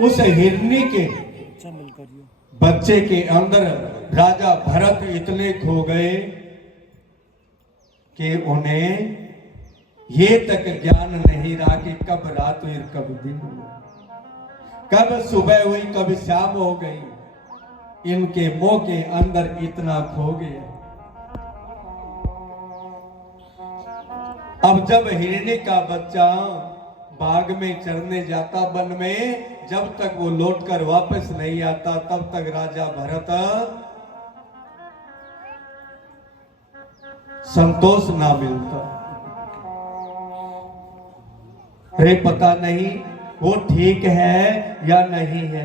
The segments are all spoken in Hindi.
उस हिरनी के बच्चे के अंदर राजा भरत इतने खो गए कि उन्हें ये तक ज्ञान नहीं रहा कि कब रात हुई कब दिन हुआ, कब सुबह हुई कब शाम हो गई। इनके मुंह के अंदर इतना खो गया। अब जब हिरनी का बच्चा बाग में चरने जाता वन में, जब तक वो लौटकर वापस नहीं आता तब तक राजा भरत संतोष ना मिलता। अरे पता नहीं वो ठीक है या नहीं है,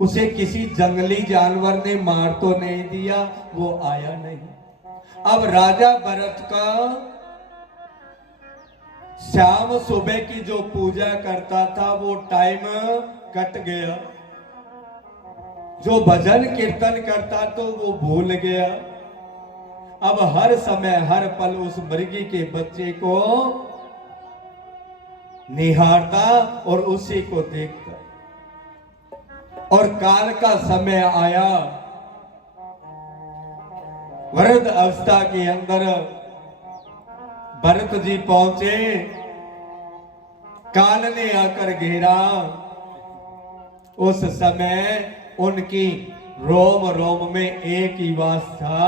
उसे किसी जंगली जानवर ने मार तो नहीं दिया, वो आया नहीं। अब राजा भरत का शाम सुबह की जो पूजा करता था वो टाइम कट गया, जो भजन कीर्तन करता तो वो भूल गया। अब हर समय हर पल उस मृगी के बच्चे को निहारता और उसी को देखता। और काल का समय आया, वृद्ध अवस्था के अंदर भरत जी पहुंचे। काल ने आकर घेरा। उस समय उनकी रोम रोम में एक ही वास था,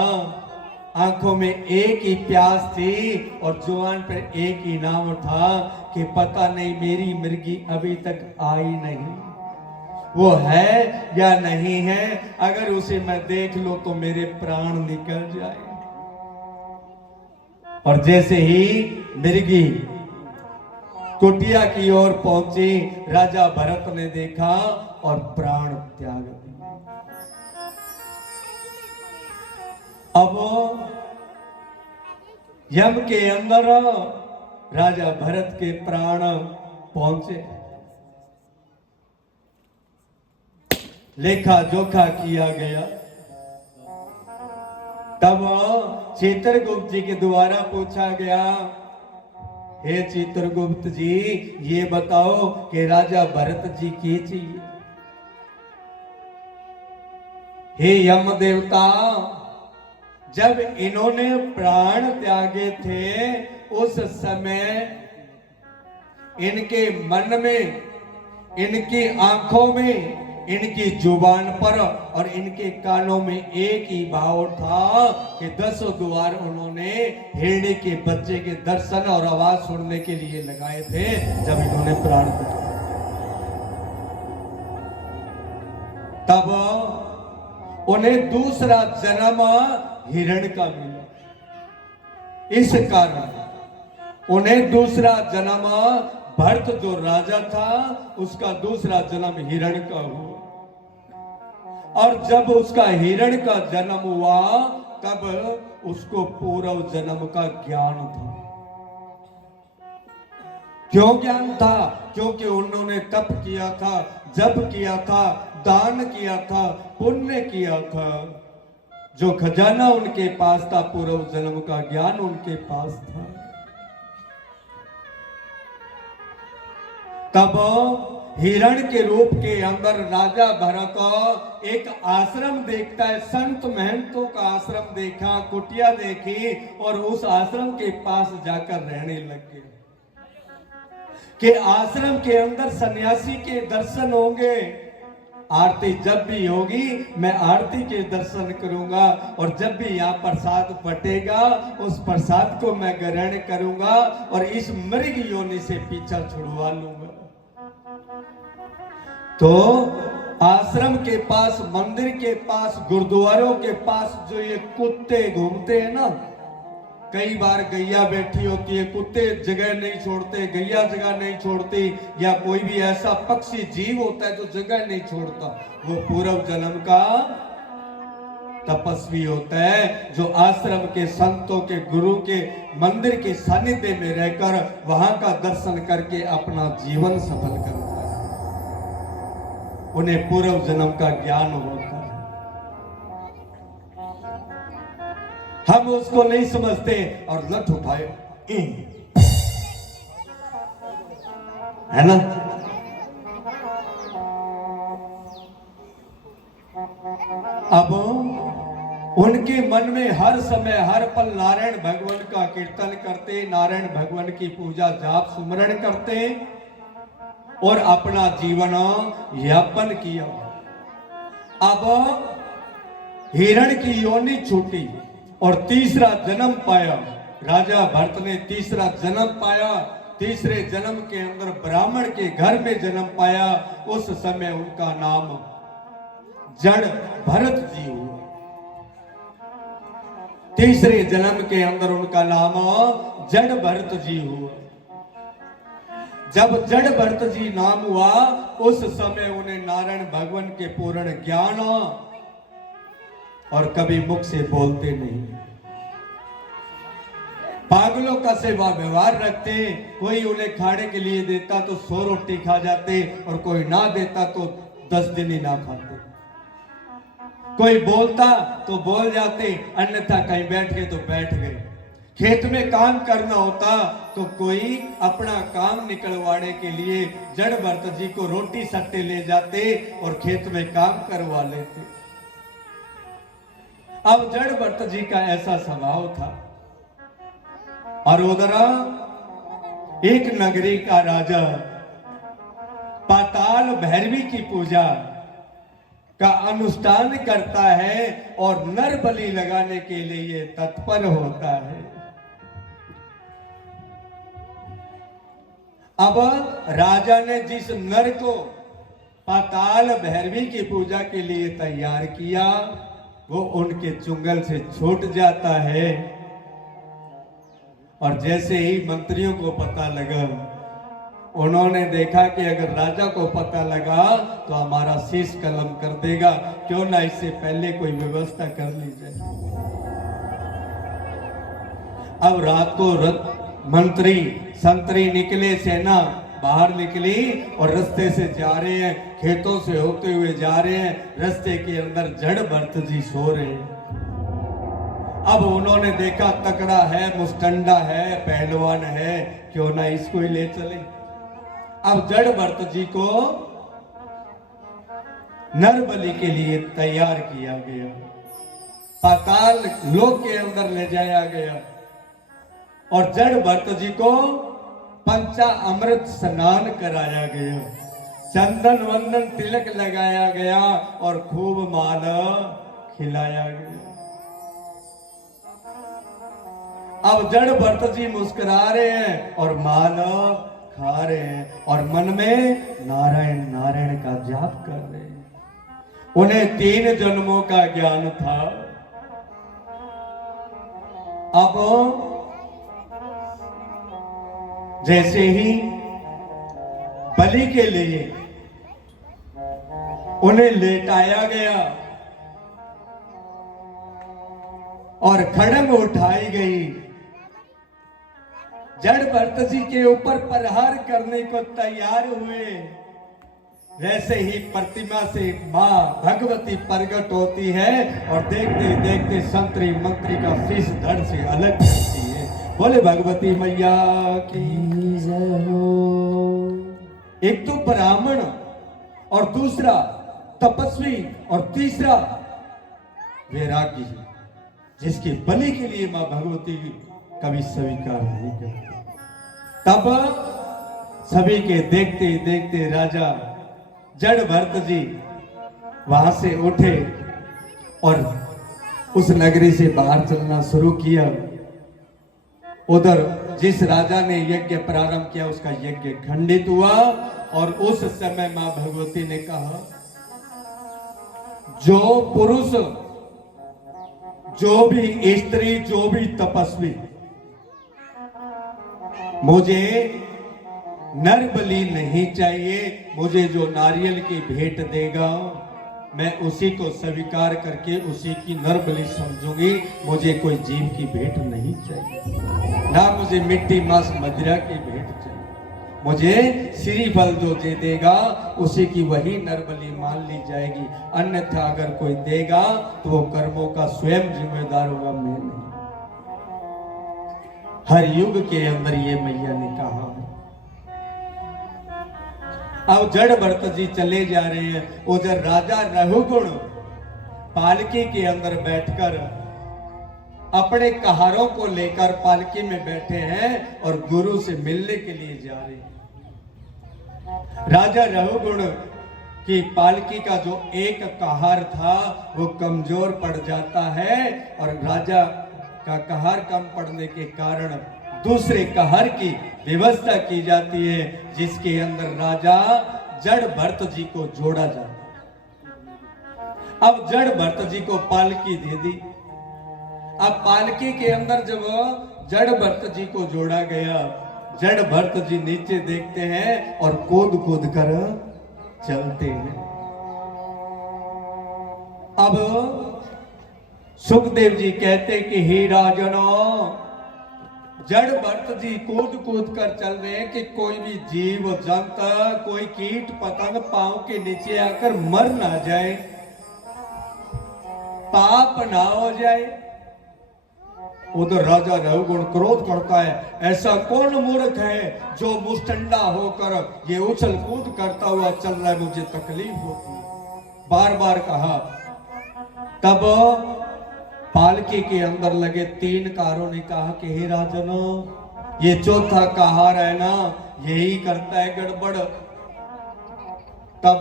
आंखों में एक ही प्यास थी और जुबान पर एक ही नाम था कि पता नहीं मेरी मृगी अभी तक आई नहीं, वो है या नहीं है। अगर उसे मैं देख लूं तो मेरे प्राण निकल जाए। और जैसे ही मृगी कुटिया की ओर पहुंची, राजा भरत ने देखा और प्राण त्याग दिए। अब यम के अंदर राजा भरत के प्राण पहुंचे। लेखा जोखा किया गया। तब चित्रगुप्त जी के द्वारा पूछा गया, हे चित्रगुप्त जी ये बताओ कि राजा भरत जी क्या चाहिए। हे यम देवता, जब इन्होंने प्राण त्यागे थे उस समय इनके मन में, इनकी आंखों में, इनकी जुबान पर और इनके कानों में एक ही भाव था कि 10 द्वार उन्होंने हिरणी के बच्चे के दर्शन और आवाज सुनने के लिए लगाए थे जब इन्होंने प्राण त्यागा। तब उन्हें दूसरा जन्म हिरण का मिला। इस कारण उन्हें दूसरा जन्म, भरत जो राजा था उसका दूसरा जन्म हिरण का हुआ। और जब उसका हिरण का जन्म हुआ तब उसको पूर्व जन्म का ज्ञान था। क्यों ज्ञान था? क्योंकि उन्होंने तप किया था, जप किया था, दान किया था, पुण्य किया था। जो खजाना उनके पास था, पूर्व जन्म का ज्ञान उनके पास था। तब हिरण के रूप के अंदर राजा भरत एक आश्रम देखता है। संत महंतों का आश्रम देखा, कुटिया देखी और उस आश्रम के पास जाकर रहने लग गए कि आश्रम के अंदर सन्यासी के दर्शन होंगे। आरती जब भी होगी मैं आरती के दर्शन करूंगा और जब भी यहाँ प्रसाद बटेगा उस प्रसाद को मैं ग्रहण करूंगा और इस मृग योनि से पीछा छुड़वा लूंगा। तो आश्रम के पास, मंदिर के पास, गुरुद्वारों के पास जो ये कुत्ते घूमते हैं ना, कई बार गैया बैठी होती है, कुत्ते जगह नहीं छोड़ते, गैया जगह नहीं छोड़ती, या कोई भी ऐसा पक्षी जीव होता है जो जगह नहीं छोड़ता, वो पूर्व जन्म का तपस्वी होता है जो आश्रम के संतों के, गुरु के, मंदिर के सानिध्य में रहकर वहां का दर्शन करके अपना जीवन सफल करता है। उन्हें पूर्व जन्म का ज्ञान होता है। हम उसको नहीं समझते और लठ उठाए, है ना। अब उनके मन में हर समय हर पल नारायण भगवान का कीर्तन करते, नारायण भगवान की पूजा जाप सुमरण करते और अपना जीवन यापन किया। अब हिरण की योनि छूटी और तीसरा जन्म पाया। राजा भरत ने तीसरा जन्म पाया। तीसरे जन्म के अंदर ब्राह्मण के घर में जन्म पाया। उस समय उनका नाम जड़ भरत जी हुआ। तीसरे जन्म के अंदर उनका नाम जड़ भरत जी हुआ। जब जड़ भरत जी नाम हुआ उस समय उन्हें नारायण भगवान के पूर्ण ज्ञान और कभी मुख से बोलते नहीं। पागलों का सेवा व्यवहार रखते। कोई उन्हें खाने के लिए देता तो 100 रोटी खा जाते और कोई ना देता तो 10 दिन ही ना खाते। कोई बोलता तो बोल जाते, अन्यथा कहीं बैठ गए तो बैठ गए। खेत में काम करना होता तो कोई अपना काम निकलवाने के लिए जड़ भरत जी को रोटी सट्टे ले जाते और खेत में काम करवा लेते। अब जड़ भरत जी का ऐसा स्वभाव था। और उधर एक नगरी का राजा पाताल भैरवी की पूजा का अनुष्ठान करता है और नर बलि लगाने के लिए तत्पर होता है। अब राजा ने जिस नर को पाताल भैरवी की पूजा के लिए तैयार किया वो उनके चुंगल से छूट जाता है। और जैसे ही मंत्रियों को पता लगा, उन्होंने देखा कि अगर राजा को पता लगा तो हमारा शीश कलम कर देगा, क्यों ना इससे पहले कोई व्यवस्था कर ली जाए। अब रात को मंत्री संतरी निकले, सेना बाहर निकली और रास्ते से जा रहे हैं, खेतों से होते हुए जा रहे हैं। रास्ते के अंदर जड़ भरत जी सो रहे हैं। अब उन्होंने देखा तकड़ा है, मुस्टंडा है, पहलवान है, क्यों ना इसको ही ले चले। अब जड़ भरत जी को नर बलि के लिए तैयार किया गया, पाताल लोक के अंदर ले जाया गया और जड़ भरत जी को पंचा अमृत स्नान कराया गया, चंदन वंदन तिलक लगाया गया और खूब माल खिलाया गया। अब जड़ भरत जी मुस्कुरा रहे हैं और माल खा रहे हैं और मन में नारायण नारायण का जाप कर रहे हैं। उन्हें 3 जन्मों का ज्ञान था। अब जैसे ही बलि के लिए उन्हें लेटाया गया और खड़ग उठाई गई, जड़ भरत जी के ऊपर प्रहार करने को तैयार हुए। वैसे ही प्रतिमा से मां भगवती प्रकट होती है और देखते देखते संतरी मंत्री का शीश धड़ से अलग करती है। बोले भगवती मैया की जय हो। एक तो ब्राह्मण और दूसरा तपस्वी और तीसरा वैरागी, जिसकी बलि के लिए मां भगवती कभी स्वीकार नहीं करती। तब सभी के देखते देखते राजा जड़ भरत जी वहां से उठे और उस नगरी से बाहर चलना शुरू किया। उधर जिस राजा ने यज्ञ प्रारंभ किया उसका यज्ञ खंडित हुआ और उस समय मां भगवती ने कहा, जो पुरुष, जो भी स्त्री, जो भी तपस्वी मुझे नर बलि नहीं चाहिए, मुझे जो नारियल की भेंट देगा मैं उसी को स्वीकार करके उसी की नर बलि समझूंगी। मुझे कोई जीव की भेंट नहीं चाहिए, ना मुझे मिट्टी मांस मदिरा की भेंट चाहिए। मुझे श्री फल जो दे देगा उसी की वही नर बलि मान ली जाएगी। अन्यथा अगर कोई देगा तो वो कर्मों का स्वयं जिम्मेदार होगा, मैं नहीं। हर युग के अंदर ये मैया ने कहा। अब जड़ भरत जी चले जा रहे हैं। उधर राजा रघुगुण पालकी के अंदर बैठकर अपने कहारों को लेकर पालकी में बैठे हैं और गुरु से मिलने के लिए जा रहे हैं। राजा रहुगुण की पालकी का जो एक कहार था वो कमजोर पड़ जाता है और राजा का कहार कम पड़ने के कारण दूसरे कहार की व्यवस्था की जाती है, जिसके अंदर राजा जड़ भरत जी को जोड़ा जाता है। अब जड़ भरत जी को पालकी दे दी। अब पालकी के अंदर जब जड़ भरत जी को जोड़ा गया, जड़ भरत जी नीचे देखते हैं और कूद कूद कर चलते हैं। अब सुखदेव जी कहते कि हे राजनो, जड़ भरत जी कूद कूद कर चल रहे हैं कि कोई भी जीव जंतु, कोई कीट पतंग पांव के नीचे आकर मर ना जाए, पाप ना हो जाए। उधर राजा रहुगुण क्रोध करता है, ऐसा कौन मूर्ख है जो मुस्टंडा होकर ये उछल कूद करता हुआ चल रहा है, मुझे तकलीफ होती है, बार बार कहा। तब पालकी के अंदर लगे 3 कारों ने कहा कि हे राजनो, ये चौथा कहार है ना, यही करता है गड़बड़। तब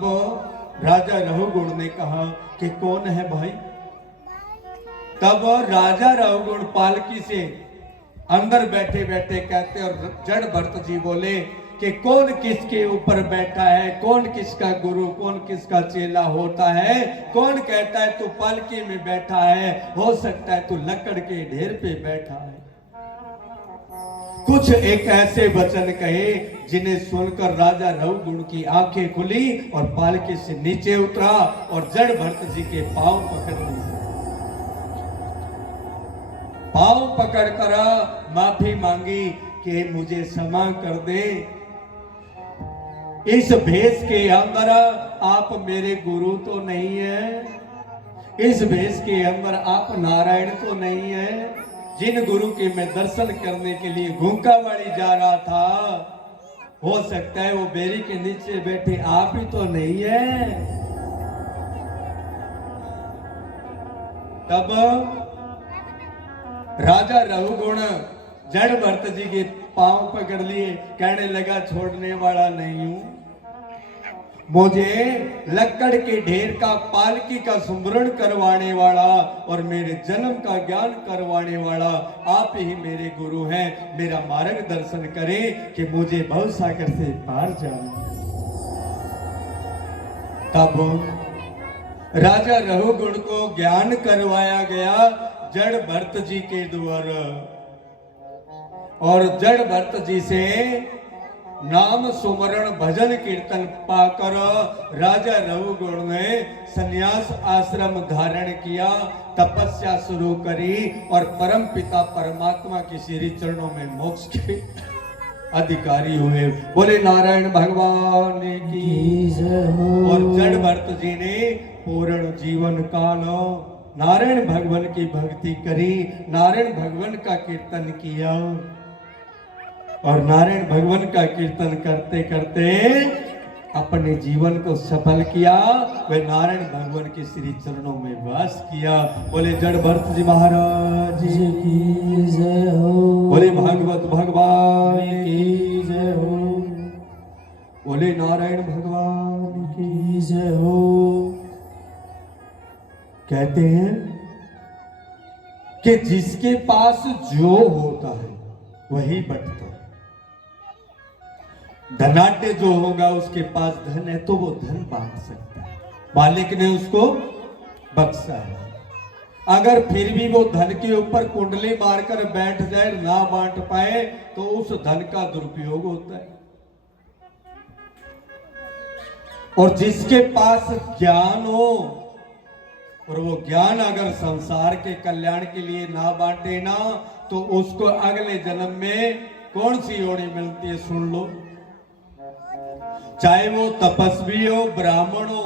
राजा रहुगुण ने कहा कि कौन है भाई? तब राजा रहुगुण पालकी से अंदर बैठे बैठे कहते और जड़ भरत जी बोले कि कौन किसके ऊपर बैठा है, कौन किसका गुरु, कौन किसका चेला होता है, कौन कहता है तू पालकी में बैठा है, हो सकता है तू लकड़ के ढेर पे बैठा है। कुछ एक ऐसे वचन कहे जिन्हें सुनकर राजा रहुगुण की आंखें खुली और पालकी से नीचे उतरा और जड़ भरत जी के पांव पकड़ लिए। पांव पकड़कर माफी मांगी कि मुझे क्षमा कर दे, इस भेष के अंदर आप मेरे गुरु तो नहीं है, इस भेष के अंदर आप नारायण तो नहीं है, जिन गुरु के मैं दर्शन करने के लिए घूंकावाड़ी जा रहा था, हो सकता है वो बेरी के नीचे बैठे आप ही तो नहीं है। तब राजा रहुगुण जड़ भरत जी के पांव पकड़ लिए, कहने लगा छोड़ने वाला नहीं हूं, मुझे लकड़ के ढेर का पालकी का सुमरण करवाने वाला और मेरे जन्म का ज्ञान करवाने वाला आप ही मेरे गुरु हैं। मेरा मार्गदर्शन करें कि मुझे भवसागर से पार जाना। तब राजा रहुगुण को ज्ञान करवाया गया जड़ भरत जी के द्वारा, और जड़ भरत जी से नाम सुमरण भजन कीर्तन पाकर राजा रहुगुण ने संन्यास आश्रम धारण किया, तपस्या शुरू करी और परम पिता परमात्मा के श्री चरणों में मोक्ष के अधिकारी हुए। बोले नारायण भगवान की जय हो। और जड़ भरत जी ने पूर्ण जीवन काल नारायण भगवान की भक्ति करी, नारायण भगवान का कीर्तन किया और नारायण भगवान का कीर्तन करते करते अपने जीवन को सफल किया। वे नारायण भगवान के श्री चरणों में वास किया। बोले जड़ भरत जी महाराज की जय हो। बोले भागवत भगवान की जय हो। बोले नारायण भगवान की जय हो। कहते हैं कि जिसके पास जो होता है वही बटता है। धनाढ्य जो होगा उसके पास धन है तो वो धन बांट सकता है, मालिक ने उसको बख्शा है। अगर फिर भी वो धन के ऊपर कुंडली मारकर बैठ जाए, ना बांट पाए, तो उस धन का दुरुपयोग होता है। और जिसके पास ज्ञान हो और वो ज्ञान अगर संसार के कल्याण के लिए ना बांटे ना, तो उसको अगले जन्म में कौन सी योनि मिलती है सुन लो। चाहे वो तपस्वी हो, ब्राह्मण हो,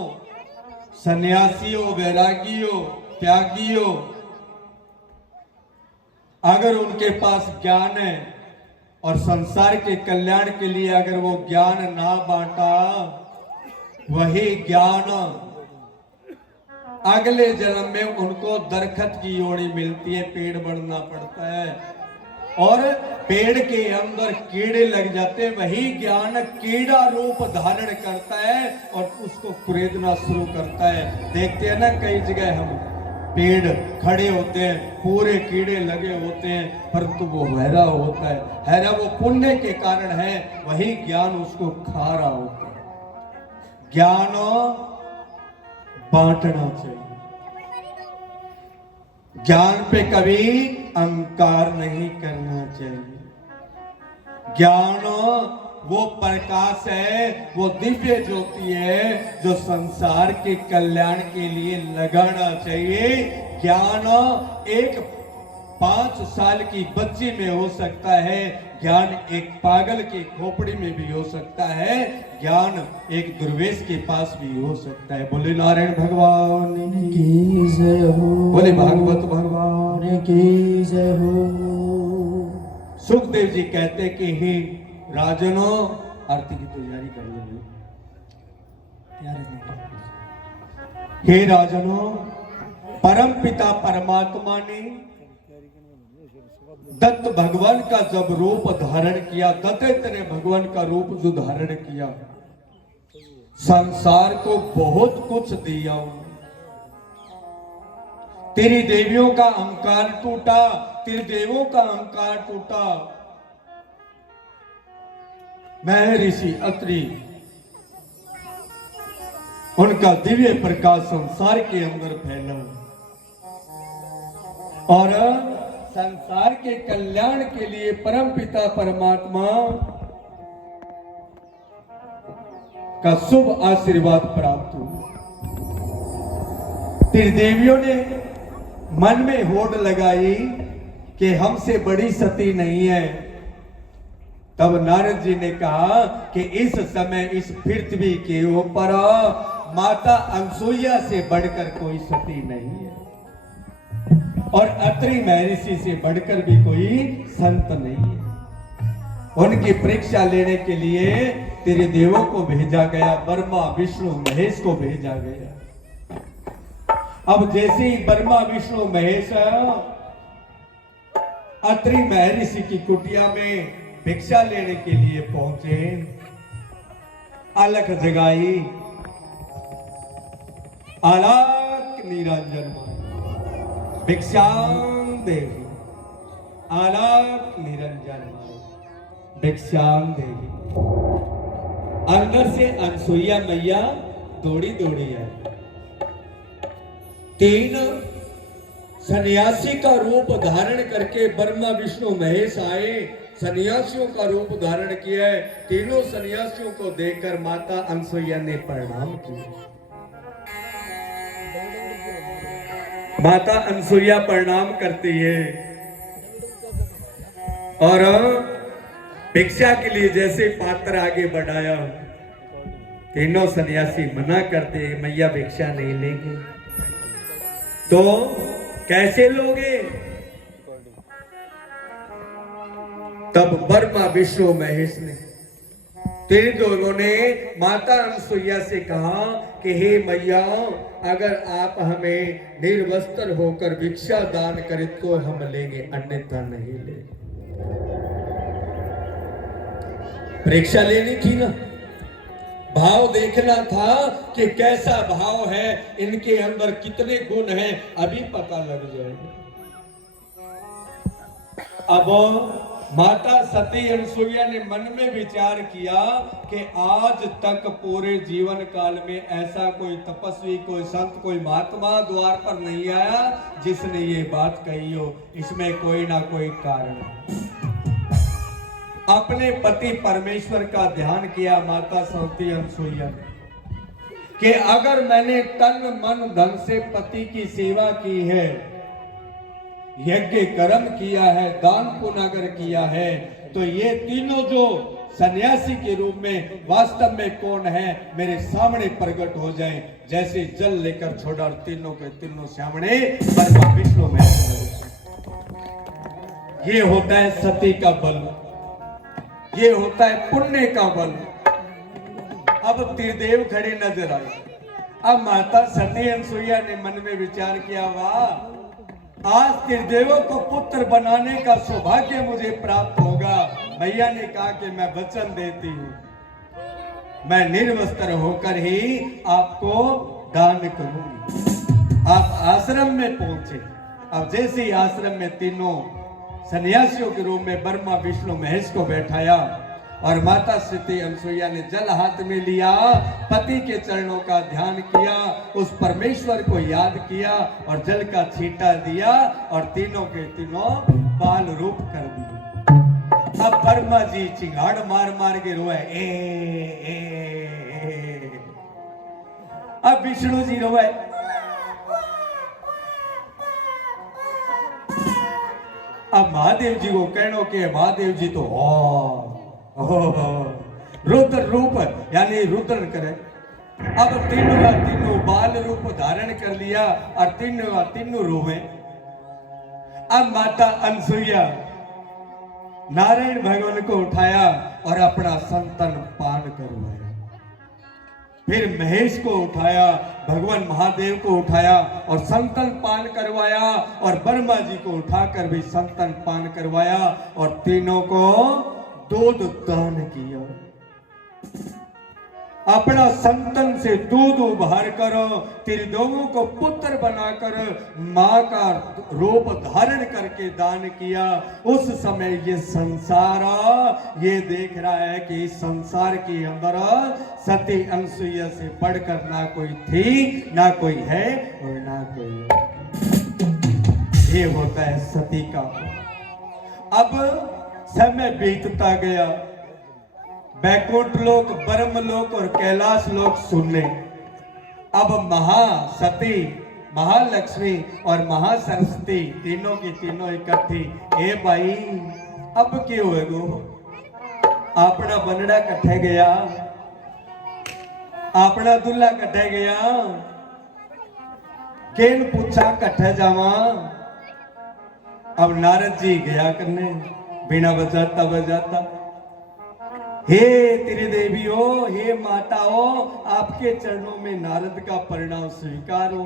सन्यासी हो, वैरागी हो, त्यागी हो, अगर उनके पास ज्ञान है और संसार के कल्याण के लिए अगर वो ज्ञान ना बांटा, वही ज्ञान अगले जन्म में उनको दरखत की योनी मिलती है, पेड़ बढ़ना पड़ता है और पेड़ के अंदर कीड़े लग जाते हैं। वही ज्ञान कीड़ा रूप धारण करता है और उसको कुरेदना शुरू करता है। देखते हैं ना कई जगह हम पेड़ खड़े होते हैं, पूरे कीड़े लगे होते हैं, परंतु वो हरा होता है। हरा वो पुण्य के कारण है, वही ज्ञान उसको खा रहा होता है। ज्ञान बांटना चाहिए, ज्ञान पे कभी अहंकार नहीं करना चाहिए। ज्ञान वो प्रकाश है, वो दिव्य ज्योति है जो संसार के कल्याण के लिए लगाना चाहिए। ज्ञान एक 5 साल की बच्ची में हो सकता है, ज्ञान एक पागल की खोपड़ी में भी हो सकता है, ज्ञान एक दुर्वेश के पास भी हो सकता है। बोले नारायण भगवान की जय हो, बोले भागवत भगवान की जय हो। सुखदेव जी कहते कि हे राजनो, आरती की तैयारी कर लो। हे राजनो, परम पिता परमात्मा ने दत्त भगवान का जब रूप धारण किया, दत्तात्रेय ने भगवान का रूप जो धारण किया, संसार को बहुत कुछ दिया। तेरी देवियों का अहंकार टूटा, तेरे देवों का अहंकार टूटा। महर्षि अत्रि, उनका दिव्य प्रकाश संसार के अंदर फैला और संसार के कल्याण के लिए परम पिता परमात्मा का शुभ आशीर्वाद प्राप्त हुआ। त्रिदेवियों ने मन में होड़ लगाई कि हमसे बड़ी सती नहीं है। तब नारद जी ने कहा कि इस समय इस पृथ्वी के ऊपर माता अनसुईया से बढ़कर कोई सती नहीं है और अत्रि महर्षि से बढ़कर भी कोई संत नहीं है। उनकी परीक्षा लेने के लिए तेरे देवों को भेजा गया, ब्रह्मा विष्णु महेश को भेजा गया। अब जैसे ही ब्रह्मा विष्णु महेश अत्रि महर्षि की कुटिया में भिक्षा लेने के लिए पहुंचे, अलख जगाई, आलाक निरंजन भिक्षाम देवी, आलाक निरंजन भिक्षाम देवी। अंदर से अनसुईया मैया दौड़ी दौड़ी है। 3 सन्यासी का रूप धारण करके ब्रह्मा विष्णु महेश आए, सन्यासियों का रूप धारण किया है। तीनों सन्यासियों को देखकर माता अनसुईया ने प्रणाम किया। माता अनसुईया प्रणाम करती है और भिक्षा के लिए जैसे पात्र आगे बढ़ाया, तीनों सन्यासी मना करते, मैया भिक्षा नहीं लेंगे। तो कैसे लोगे? तब ब्रह्मा विष्णु महेश ने, तीन दोनों ने माता अनसुईया से कहा कि हे मैया, अगर आप हमें निर्वस्त्र होकर भिक्षा दान करें तो हम लेंगे, अन्यथा नहीं लेंगे। परीक्षा लेनी थी ना, भाव देखना था कि कैसा भाव है, इनके अंदर कितने गुण हैं, अभी पता लग जाएगा। अब माता सती अनसुईया ने मन में विचार किया कि आज तक पूरे जीवन काल में ऐसा कोई तपस्वी, कोई संत, कोई महात्मा द्वार पर नहीं आया जिसने ये बात कही हो। इसमें कोई ना कोई कारण है। अपने पति परमेश्वर का ध्यान किया माता सती अनसुईया ने कि अगर मैंने तन मन धन से पति की सेवा की है, यज्ञ कर्म किया है, दान पुण्य अगर किया है, तो ये तीनों जो सन्यासी के रूप में वास्तव में कौन है मेरे सामने प्रकट हो जाए। जैसे जल लेकर छोड़ा, तीनों के तीनों सामने ब्रह्मा विष्णु में। ये होता है सती का बल, ये होता है पुण्य का बल। अब त्रिदेव खड़े नजर आए। अब माता सती अनसुईया ने मन में विचार किया, वाह, आज त्रिदेवों को पुत्र बनाने का सौभाग्य मुझे प्राप्त होगा। मैया ने कहा कि मैं वचन देती हूं, मैं निर्वस्त्र होकर ही आपको दान करूंगी। आप आश्रम में पहुंचे। अब जैसे ही आश्रम में तीनों सन्यासियों के रूप में ब्रह्मा विष्णु महेश को बैठाया और माता सती अनसुईया ने जल हाथ में लिया, पति के चरणों का ध्यान किया, उस परमेश्वर को याद किया और जल का छींटा दिया और तीनों के तीनों बाल रूप कर दिए। अब ब्रह्मा जी चिंगाड़ मार मार के रोए, ए। अब विष्णु जी रोए, अब महादेव जी को कहनो के महादेव जी तो रुद्र रूप यानी रुद्र करे। अब तीनों बाल रूप धारण कर लिया और तीनों रोवे। अब माता अनसुईया नारायण भगवान को उठाया और अपना संतान पान करवाया। फिर महेश को उठाया, भगवान महादेव को उठाया और संतान पान करवाया और ब्रह्मा जी को उठाकर भी संतान पान करवाया और तीनों को दूध दान किया। अपना संतान से दूध उभार कर त्रिदेवों को पुत्र बनाकर मां का रूप धारण करके दान किया। उस समय ये संसार ये देख रहा है कि इस संसार के अंदर सती अनसुईया से बढ़कर ना कोई थी, ना कोई है और ना कोई है। ये होता है सती का। अब समय बीतता गया, बैकुंठ लोक, ब्रह्म लोक और कैलाश लोक सुनने। अब महासती, महालक्ष्मी और महासरस्वती तीनों की तीनों इकट्ठी। ए भाई अब क्यों है गो? अपना बनड़ा कट्ठे गया, अपना दुल्ला कट्ठे गया, केन पूछा कट्ठे जावा। अब नारद जी गया करने बिना बजाता बजाता, हे त्रिदेवियो, हे माताओ, आपके चरणों में नारद का परिणाम स्वीकार हो।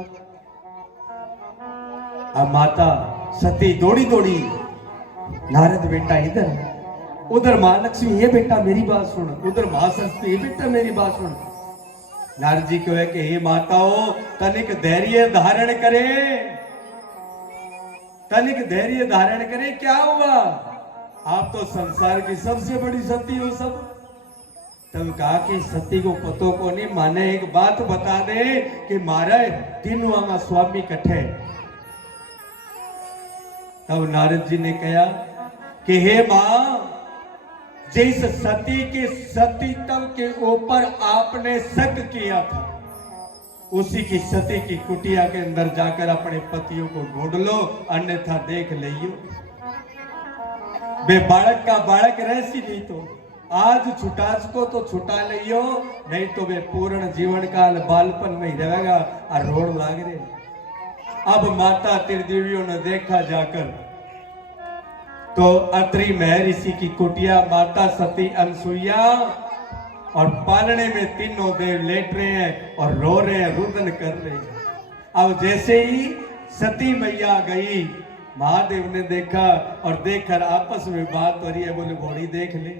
अब माता सती दौड़ी दौड़ी, नारद बेटा इधर, उधर महालक्ष्मी, ये बेटा मेरी बात सुन, उधर महासरस्वती, ये बेटा मेरी बात सुन। नारद जी कहे कि हे माताओ, तनिक धैर्य धारण करे, तनिक धैर्य धारण करे। क्या हुआ? आप तो संसार की सबसे बड़ी सती हो सब। तब कहा कि सती को पतो को नहीं, माने एक बात बता दे कि मारा तीनों आमा स्वामी कट्ठे। तब नारद जी ने कहा कि हे मां, जिस सती के सतीत्व के ऊपर आपने शक किया था, उसी की सती की कुटिया के अंदर जाकर अपने पतियों को ढूंढ लो, अन्यथा देख लियो बे बालक का बालक रहसी नहीं तो आज छुटाच को तो छुटा लियो, नहीं तो वे पूर्ण जीवन काल बालपन में ही रहेगा और रोड लाग रहे। अब माता त्रिदेवियों ने देखा जाकर तो अत्रि महर्षि की कुटिया माता सती अनसुईया और पालने में तीनों देव लेट रहे हैं और रो रहे हैं, रुदन कर रहे हैं। अब जैसे ही सती मैया गई, महादेव ने देखा और देखकर आपस में बात हो रही है, बोले घोड़ी देख ले,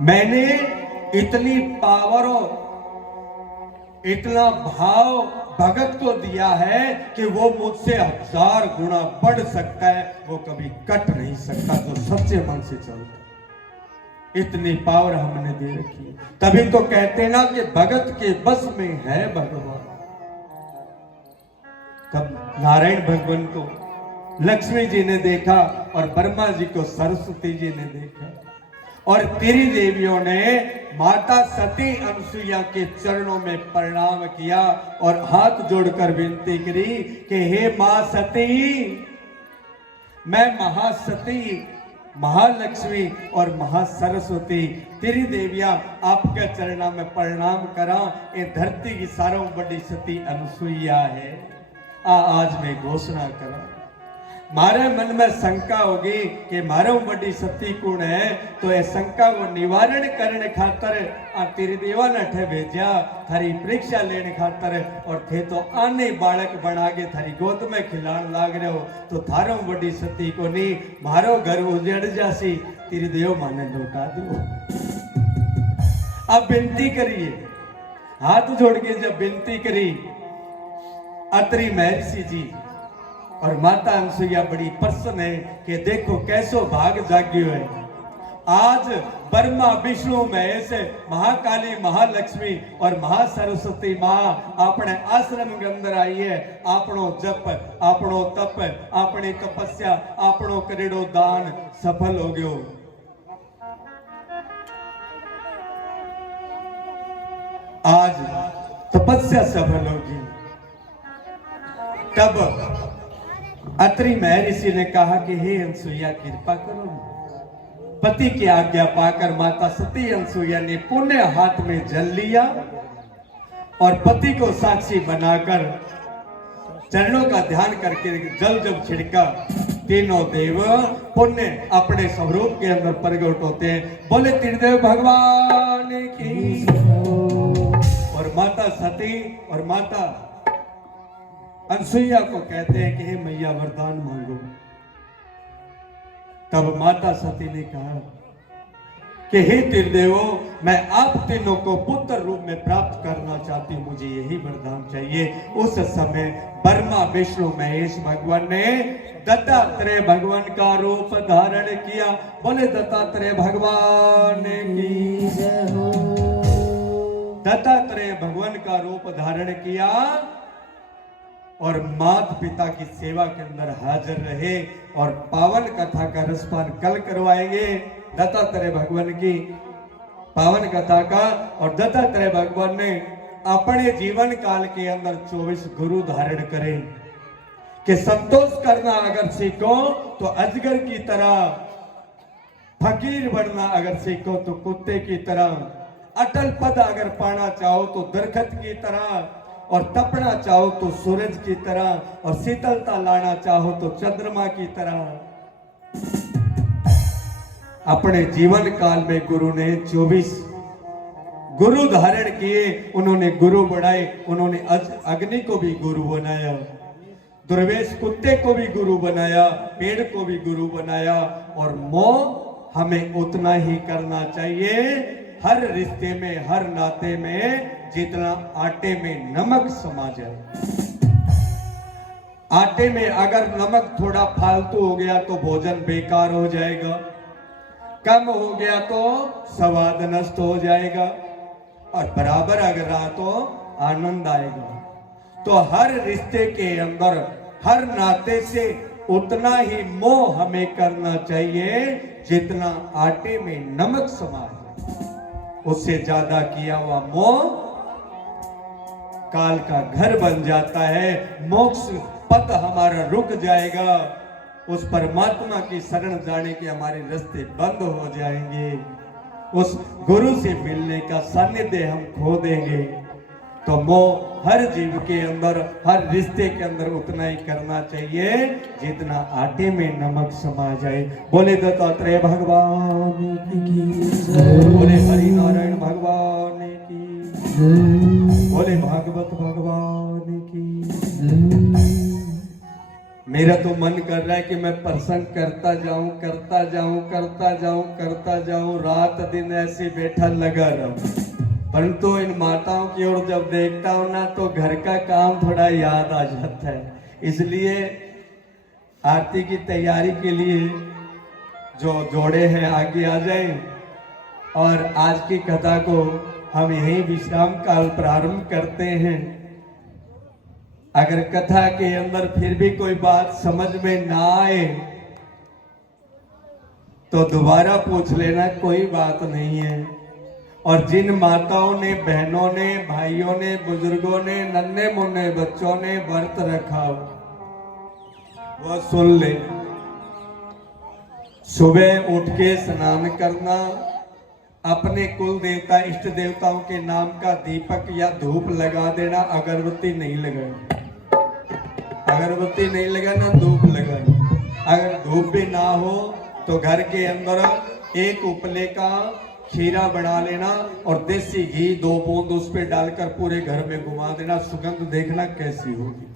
मैंने इतनी पावर इतना भाव भगत को दिया है कि वो मुझसे 1000 गुना बढ़ सकता है, वो कभी कट नहीं सकता जो सच्चे मन से चलता। इतनी पावर हमने दे रखी है। तभी तो कहते ना कि भगत के बस में है भगवान। तब नारायण भगवान को लक्ष्मी जी ने देखा और ब्रह्मा जी को सरस्वती जी ने देखा और त्रिदेवियों ने माता सती अनसुईया के चरणों में प्रणाम किया और हाथ जोड़कर विनती करी कि हे मां सती, मैं महासती, महालक्ष्मी और महासरस्वती त्रिदेवियां आपके चरणों में प्रणाम करा। ये धरती की सारों बड़ी सती अनसुईया है। आज मैं घोषणा करा, मारे मन में शंका होगी कि मारो बड़ी सती कौन है, तो ये शंका को निवारण करने खातर तेरी देवा ने ठे भेजा थारी परीक्षा लेने खातर, और थे तो आने बालक बना के थारी गोद में खिलाने लाग रहे हो, तो थारो बड़ी सती को नहीं मारो घर उजड़ जासी, तेरी देव माने लौटा दो। अब विनती करिए, हाथ जोड़ के जब विनती करी अत्रि महर्षि जी, और माता अनसुईया बड़ी प्रसन्न है कि देखो कैसो भाग जाग्यो है। आज ब्रह्मा विष्णु महेश महाकाली महालक्ष्मी और महासरस्वती मां अपने आश्रम के अंदर आई है। आपनो जप, आपनो तप, अपनी तपस्या, आपनो करेड़ो दान सफल हो गयो। आज तपस्या सफल होगी। तब अत्रि महर्षि ने कहा कि हे अनसुईया कृपा करो। पति की आज्ञा पाकर माता सती अनसुईया ने पुण्य हाथ में जल लिया और पति को साक्षी बनाकर चरणों का ध्यान करके जल जब छिड़का, तीनों देव पुण्य अपने स्वरूप के अंदर प्रकट होते हैं। बोले त्रिदेव भगवान की। और माता सती और माता अनसुईया को कहते हैं कि हे मैया वरदान मांगो। तब माता सती ने कहा कि हे त्रिदेवो, मैं आप तीनों को पुत्र रूप में प्राप्त करना चाहती हूं, मुझे यही वरदान चाहिए। उस समय ब्रह्मा विष्णु महेश भगवान ने दत्तात्रेय भगवान का रूप धारण किया। बोले दत्तात्रेय भगवान की जय हो। दत्तात्रेय भगवान का रूप धारण किया और माता पिता की सेवा के अंदर हाजिर रहे और पावन कथा का रसपान कल करवाएंगे। दत्तात्रेय भगवान की पावन कथा का। और दत्तात्रेय भगवान ने अपने जीवन काल के अंदर 24 गुरु धारण करे कि संतोष करना अगर सीखो तो अजगर की तरह, फकीर बनना अगर सीखो तो कुत्ते की तरह, अटल पद अगर पाना चाहो तो दरखत की तरह, और तपना चाहो तो सूरज की तरह, और शीतलता लाना चाहो तो चंद्रमा की तरह। अपने जीवन काल में गुरु ने 24 गुरु धारण किए। उन्होंने गुरु बढ़ाए। उन्होंने अग्नि को भी गुरु बनाया, दुर्वेश कुत्ते को भी गुरु बनाया, पेड़ को भी गुरु बनाया। और मोह हमें उतना ही करना चाहिए, हर रिश्ते में, हर नाते में जितना आटे में नमक समा जाए। आटे में अगर नमक थोड़ा फालतू हो गया तो भोजन बेकार हो जाएगा, कम हो गया तो स्वाद नष्ट हो जाएगा, और बराबर अगर रहा तो आनंद आएगा। तो हर रिश्ते के अंदर, हर नाते से उतना ही मोह हमें करना चाहिए जितना आटे में नमक समा है। उससे ज्यादा किया हुआ मोह काल का घर बन जाता है। मोक्ष पथ हमारा रुक जाएगा। उस परमात्मा की शरण जाने के हमारे रास्ते बंद हो जाएंगे। उस गुरु से मिलने का सानिध्य हम खो देंगे। तो मोह हर जीव के अंदर, हर रिश्ते के अंदर उतना ही करना चाहिए जितना आटे में नमक समा जाए। बोले दत्तात्रेय भगवान की, बोले हरि नारायण भगवान की, बोले भागवत भगवान की। मेरा तो मन कर रहा है कि मैं प्रसंग करता जाऊं, करता जाऊं, करता जाऊं, करता जाऊं, रात दिन ऐसे बैठा लगा रहूं। परंतु इन माताओं की ओर जब देखता हूं ना तो घर का काम थोड़ा याद आ जाता है। इसलिए आरती की तैयारी के लिए जो जोड़े हैं आगे आ जाएं, और आज की कथा को हम यहीं विश्राम काल प्रारंभ करते हैं। अगर कथा के अंदर फिर भी कोई बात समझ में ना आए तो दोबारा पूछ लेना, कोई बात नहीं है। और जिन माताओं ने, बहनों ने, भाइयों ने, बुजुर्गों ने, नन्हे मुन्ने बच्चों ने व्रत रखा वो सुन ले। सुबह उठ के स्नान करना, अपने कुल देवता इष्ट देवताओं के नाम का दीपक या धूप लगा देना, अगरबत्ती नहीं लगाना, अगरबत्ती नहीं लगाना, धूप लगाना। अगर धूप भी ना हो तो घर के अंदर एक उपले का खीरा बना लेना और देसी घी 2 बूंद उस पे डालकर पूरे घर में घुमा देना, सुगंध देखना कैसी होगी।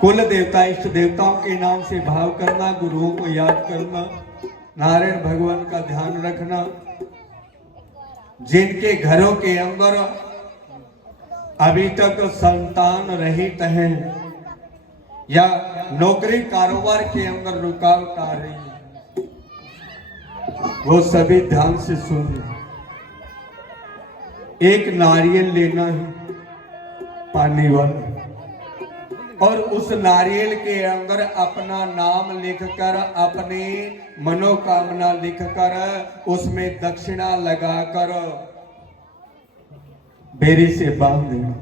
कुल देवता इष्ट देवताओं के नाम से भाव करना, गुरुओं को याद करना, नारायण भगवान का ध्यान रखना। जिनके घरों के अंदर अभी तक संतान रहित हैं या नौकरी कारोबार के अंदर रुकावट आ रही है, वो सभी ध्यान से सुनिए। एक नारियल लेना है पानी वाला, और उस नारियल के अंदर अपना नाम लिखकर, अपनी मनोकामना लिखकर, उसमें दक्षिणा लगाकर बेरी से बांध देना।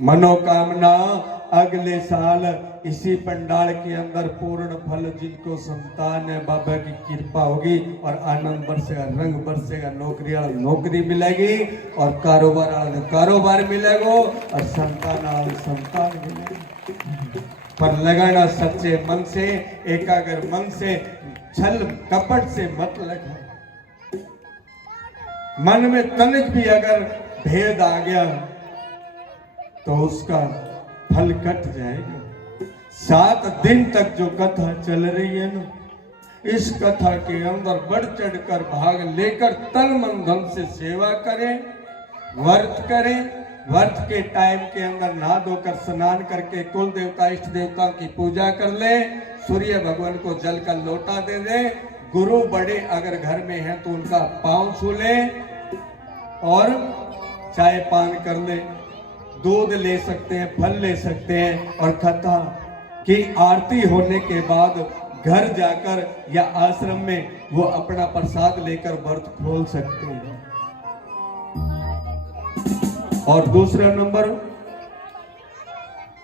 मनोकामना अगले साल इसी पंडाल के अंदर पूर्ण फल, जिनको संतान है बाबा की कृपा होगी और आनंद बरसेगा, रंग बरसेगा, नौकरी वाला नौकरी मिलेगी और कारोबार वाला कारोबार मिलेगा और संतान वाला संतान मिलेगा। पर लगाना सच्चे मन से, एकाग्र मन से, छल कपट से मत लगा। मन में तनिक भी अगर भेद आ गया तो उसका फल कट जाएगा। 7 दिन तक जो कथा चल रही है ना, इस कथा के अंदर बढ़ चढ़कर भाग लेकर तन मन धन से सेवा करें, व्रत करें। व्रत के टाइम के अंदर नहा धोकर स्नान करके कुल देवता इष्ट देवताओं की पूजा कर ले, सूर्य भगवान को जल का लोटा दे दे। गुरु बड़े अगर घर में हैं तो उनका पांव छू ले और चाय पान कर ले, दूध ले सकते हैं, फल ले सकते हैं। और कथा की आरती होने के बाद घर जाकर या आश्रम में वो अपना प्रसाद लेकर व्रत खोल सकते हैं। और दूसरा नंबर,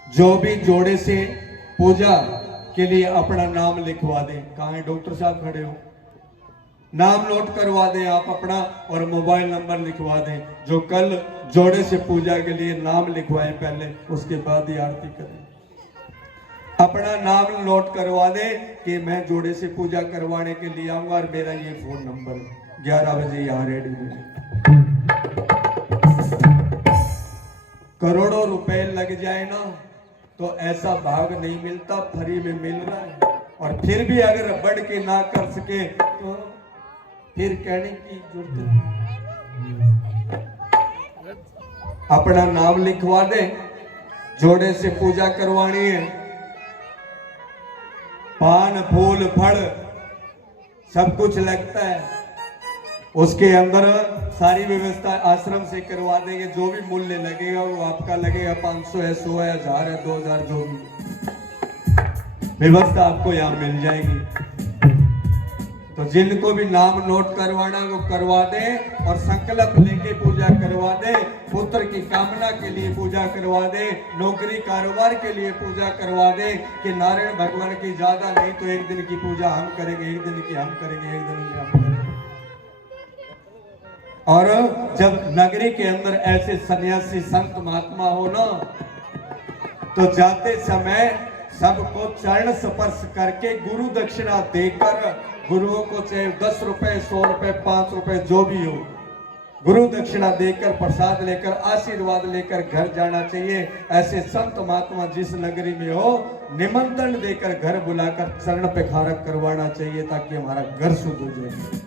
जो भी जोड़े से पूजा के लिए अपना नाम लिखवा दें। कहाँ है डॉक्टर साहब खड़े हो? नाम नोट करवा दें आप अपना और मोबाइल नंबर लिखवा दें। जो कल जोड़े से पूजा के लिए नाम लिखवाए पहले, उसके बाद ही आरती करें। अपना नाम नोट करवा दे कि मैं जोड़े से पूजा करवाने के लिए आऊंगा और मेरा ये फोन नंबर है, 11 बजे यहाँ रेडी में। करोड़ों रुपए लग जाए ना तो ऐसा भाग नहीं मिलता, फ्री में मिल रहा है। और फिर भी अगर बढ़ के ना कर सके तो फिर कहने की जरूरत नहीं। अपना नाम लिखवा दे, जोड़े से पूजा करवानी है, पान फूल फल सब कुछ लगता है, उसके अंदर सारी व्यवस्था आश्रम से करवा देंगे। जो भी मूल्य लगेगा वो आपका लगेगा, 500 है, 100 है, 1000 है, 2000, जो भी व्यवस्था आपको यहाँ मिल जाएगी। तो जिनको भी नाम नोट करवाना वो करवा दे और संकल्प लेके पूजा करवा दे। पुत्र की कामना के लिए पूजा करवा दे, नौकरी कारोबार के लिए पूजा करवा दे कि नारायण भगवान की ज्यादा नहीं तो एक दिन की पूजा हम करेंगे, एक दिन की हम करेंगे, एक दिन की हम करेंगे। और जब नगरी के अंदर ऐसे सन्यासी संत महात्मा हो ना, तो जाते समय सबको चरण स्पर्श करके गुरु दक्षिणा देकर, गुरुओं को चाहे 10 रुपए, 100 रुपए, 5 रुपए जो भी हो, गुरु दक्षिणा देकर प्रसाद लेकर आशीर्वाद लेकर घर जाना चाहिए। ऐसे संत महात्मा जिस नगरी में हो, निमंत्रण देकर घर बुलाकर चरण पे खारक करवाना चाहिए ताकि हमारा घर शुद्ध हो जाए।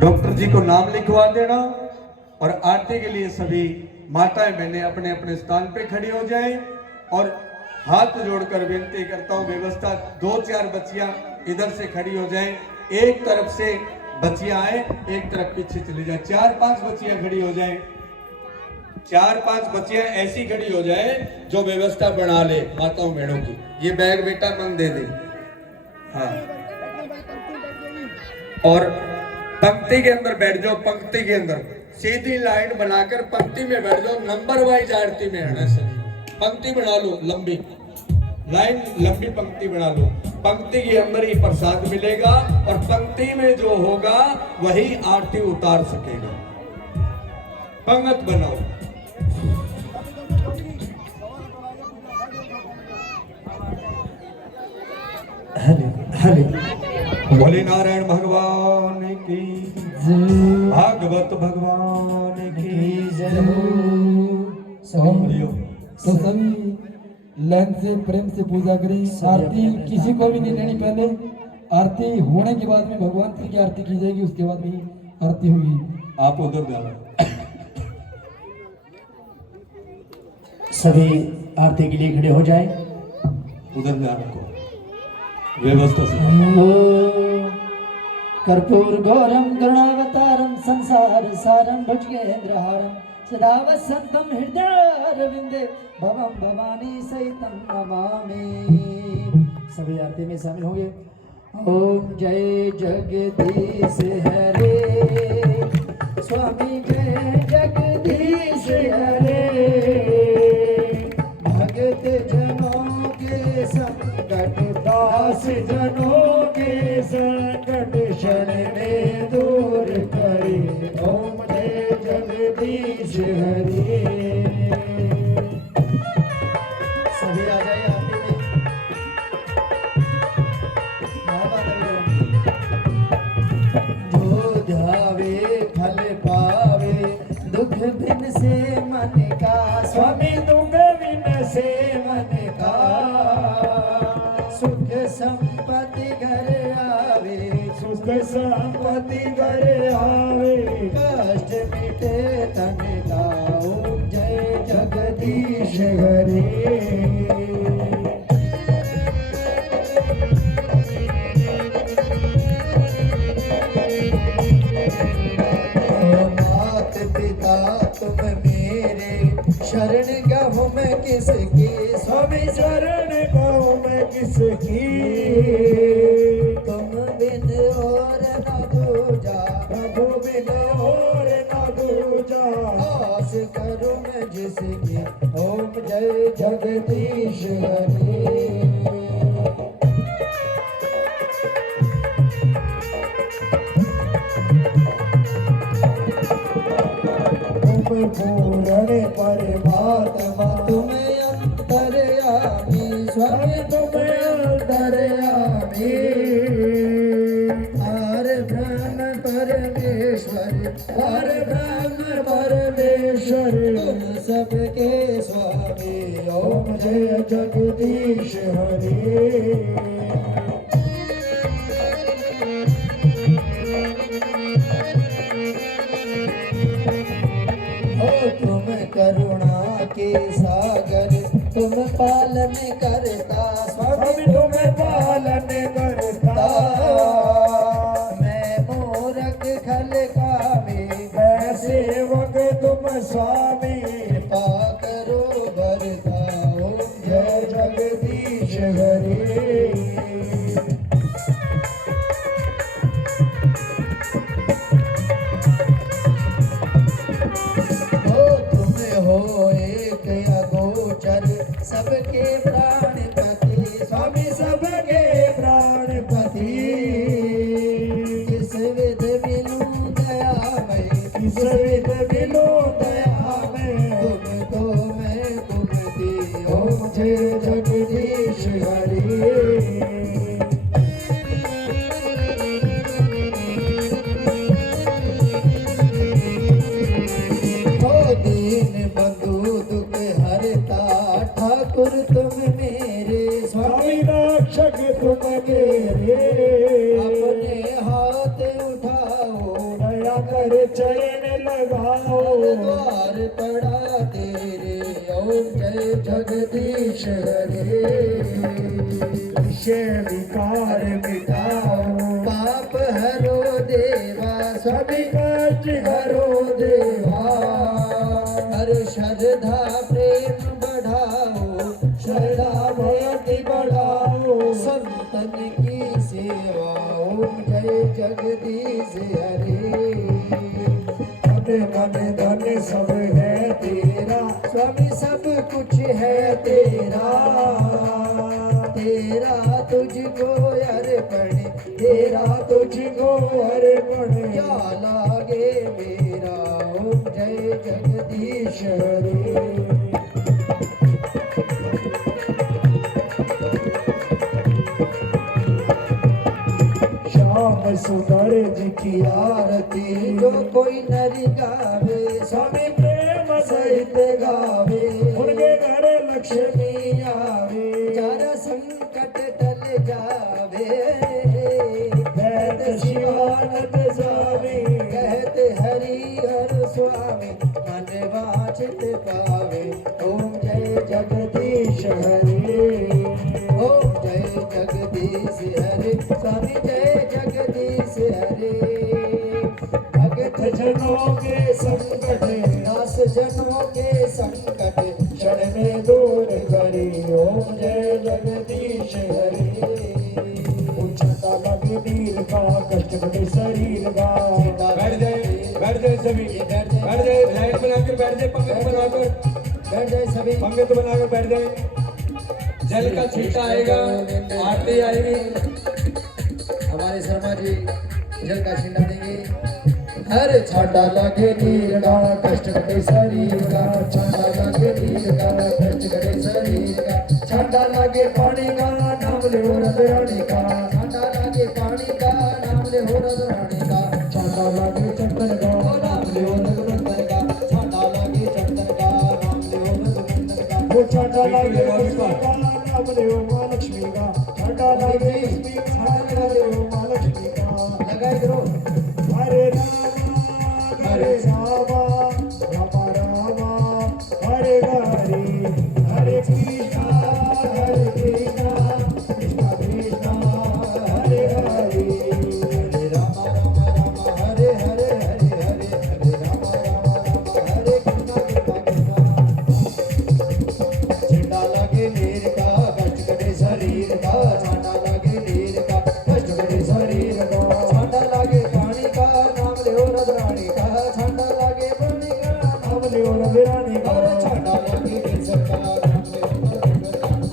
डॉक्टर जी को नाम लिखवा देना और आरती के लिए सभी माताएं बहनें अपने अपने स्थान पे खड़ी हो जाएं। और हाथ जोड़कर विनती करता हूं, व्यवस्था 2-4 बच्चियां इधर से खड़ी हो जाएं, एक तरफ से बच्चियां आए, एक तरफ पीछे चली जाए। 4-5 बच्चियां खड़ी हो जाएं, 4-5 बच्चियां ऐसी खड़ी हो जाए जो व्यवस्था बना ले माताओं बहनों की। ये बैग बेटा मन दे दे। हाँ, और पंक्ति के अंदर बैठ जाओ, पंक्ति के अंदर सीधी लाइन बनाकर पंक्ति में बैठ जाओ। नंबर वाइज आरती में रहना सभी। पंक्ति बना लो, लंबी लाइन, लंबी पंक्ति बना लो। पंक्ति के अंदर ही प्रसाद मिलेगा और पंक्ति में जो होगा वही आरती उतार सकेगा। पंगत बनाओ। हले हले बोले नारायण भगवान की, भागवत भगवान की जय हो। बोलियो। तो सभी लाइन से प्रेम से पूजा करें। आरती किसी को भी नहीं लेनी, पहले आरती होने के बाद में भगवान श्री की आरती की जाएगी, उसके बाद में ही आरती होगी। आप उधर जाना। सभी आरती के लिए खड़े हो जाए। उधर जाने को व्यवस्था से। कर्पूर गौरम करुणावतारम संसार सारम भुजगेंद्रहारम सदा वसंतम हृदयारविंदे भवम भवानी सहितम नमामि। सभी आरती में शामिल होंगे। ओम जय जगदीश हरे स्वामी जय जगदीश हरे भगत जनों के संकट दास जनों के संकट क्षण में दूर करे। ओम जय जगदीश हरे। सभी आ जाइए आरती में। जो ध्यावे फल पावे दुख बिन से मन का स्वामी दुख बिन से मन का सुख संपत्ति घर आवे सुख संपत्ति घर आवे कष्ट मिटे तन का। ओम जय जगदीश हरे। मात पिता तुम मेरे शरण गहूँ मैं किसकी स्वामी शरण गहूँ मैं किसकी। तुम बिन और न दूजा प्रभु बिन और न दूजा आस करूँ मैं जिसकी। ओम जय जगदीश हरे। पूर्ण परमात्मा तुम्हें अंतर्यामी स्वामी तुम्हें अंतर्यामी हर ब्रह्म परमेश्वर हर ब्रह्म परमेश्वर तुम सबके स्वामी। ओम जय जगदीश हरे। तुम करुणा के सागर तुम पालन करता स्वामी तुम पालन करता। मैं मूरख खल कामी मैं सेवक तुम स्वामी कृपा करो बरता। ओम जय जगदीश हरे। हो एक अगोचर सबके प्राणपति स्वामी सबके प्राणपति। किस विध मिलूं दया में किस विध मिलूं दया में तुम तो मैं तुम दी। ओम जय जगदीश हरे। दीन बंधु दुख हरता ठाकुर तुम मेरे स्वामी रक्षक तुम मेरे। अपने हाथ उठाओ दया कर चरण लगाओ द्वार पड़ा तेरे। ओम जय जगदीश हरे। विषय विकार मिटाओ पाप हरो देवा सभी कष्ट हरो देवा। हर श्रद्धा प्रेम बढ़ाओ श्रद्धा भक्ति बढ़ाओ संतन की सेवा। ओम जय जगदीश हरे। मन धन सब है तेरा स्वामी सब कुछ है तेरा। तेरा तुझको अर्पण तेरा तुझको अर्पण क्या लागे मेरा। ओम जय जगदीश हरे। श्याम सुंदर जी की आरती जो कोई नरी गावे स्वामी प्रेम सहित गावे उनके घर लक्ष्मी आवे जरा संकट टल जावे कहते शिवानंद स्वामी कहते हरि हर स्वामी मन वांछित पावे ओम जय जगदीश हरे ओम जय जगदीश हरे स्वामी जय जगदीश हरे भगत जनों के संकट दास जनों के संकट क्षण में दूर करी ओम जय जगदीश हरे उच्चता लगे नील का कष्ट कटे शरीर का बैठ जाए सभी, बैठ जाए, लाइन बनाकर बैठ जाए, पंगत बनाकर बैठ जाए सभी पंगत बनाकर बैठ जाए। जल का छींटा आएगा, आरती आएगी। हमारे शर्मा जी जल का छींटा देंगे। हर छाटा लगे नीर का कष्ट कटे शरीर का छाटा लगे नीर का कष्ट कटे शरीर का छाटा लगे पानी का नाम ले हो रानी का छाटा लगे पानी का नाम ले हो रानी का छाटा लगे चंदन का नाम ले हो रघुनंदन का छाटा लगे चंदन का नाम ले हो रघुनंदन का वो छाटा लगे का नाम ले हो मां लक्ष्मी का छाटा लगे लक्ष्मी का नाम ले हो मां लक्ष्मी का लगाए करो हरे हरे रामा रामा रामा हरे हरे हरे कृष्णा कृष्णा कृष्णा हरे हरे हरे रामा रामा रामा हरे हरे हरे हरे हरे रामा रामा रामा हरे कृष्णा कृष्णा कृष्णा छींटा लगे नीर का कष्ट कटे शरीर का छांटा लगे नीर का कष्ट कटे शरीर का छांटा लगे पानी का नाम ले हो रानी का छांटा लगे पानी का नाम ले हो रानी का छांटा लगे केसर का नाम ले हो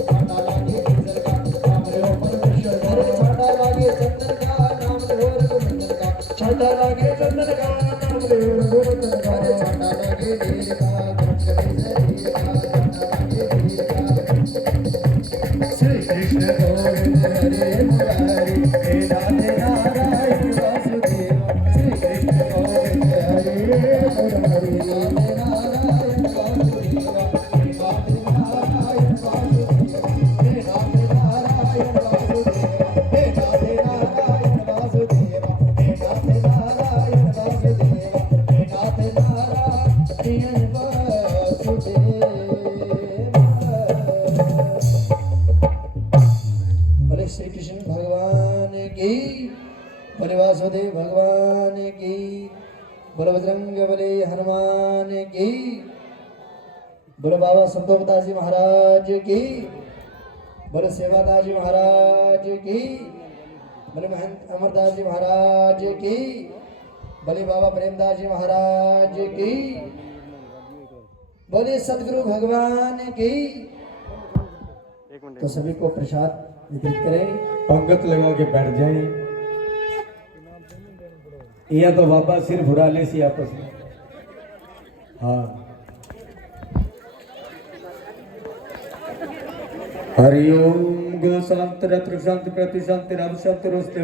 छांटा लगे केसर का नाम ले हो परमेश्वर छांटा लगे चंदन का नाम ले हो रघुनंदन का छांटा लगे चंदन का नाम ले हो रघुनंदन का छांटा लगे नील का कष्ट कटे शरीर का छांटा लगे नील का श्री कृष्ण गोविंद हरे मुरारी हे राधे नारायण वासुदेव श्री कृष्ण गोविंद हरे मुरारी राधे नारायण वासुदेव हे राधे नारायण वासुदेव हे राधे नारायण वासुदेव हे राधे नारायण वासुदेव हे राधे नारायण वासुदेव हे राधे नारायण वासुदेव। बोले श्री कृष्ण भगवान की बोले वासुदेव भगवान की बोले बजरंग बली हनुमान की बोले बाबा संतोषदास जी महाराज की बोले सेवादास जी महाराज की बोले महंत अमरदास जी महाराज की बोले बाबा प्रेमदास जी महाराज की बोले सदगुरु भगवान की। तो सभी को प्रसाद वितरित करें। पंगत लगा के बैठ जाए। या तो बाबा सिर भुरा ले सी आपस में। हाँ हरिओम गो शांति रत्र शांति प्रति शांति रव शांति रोस्ते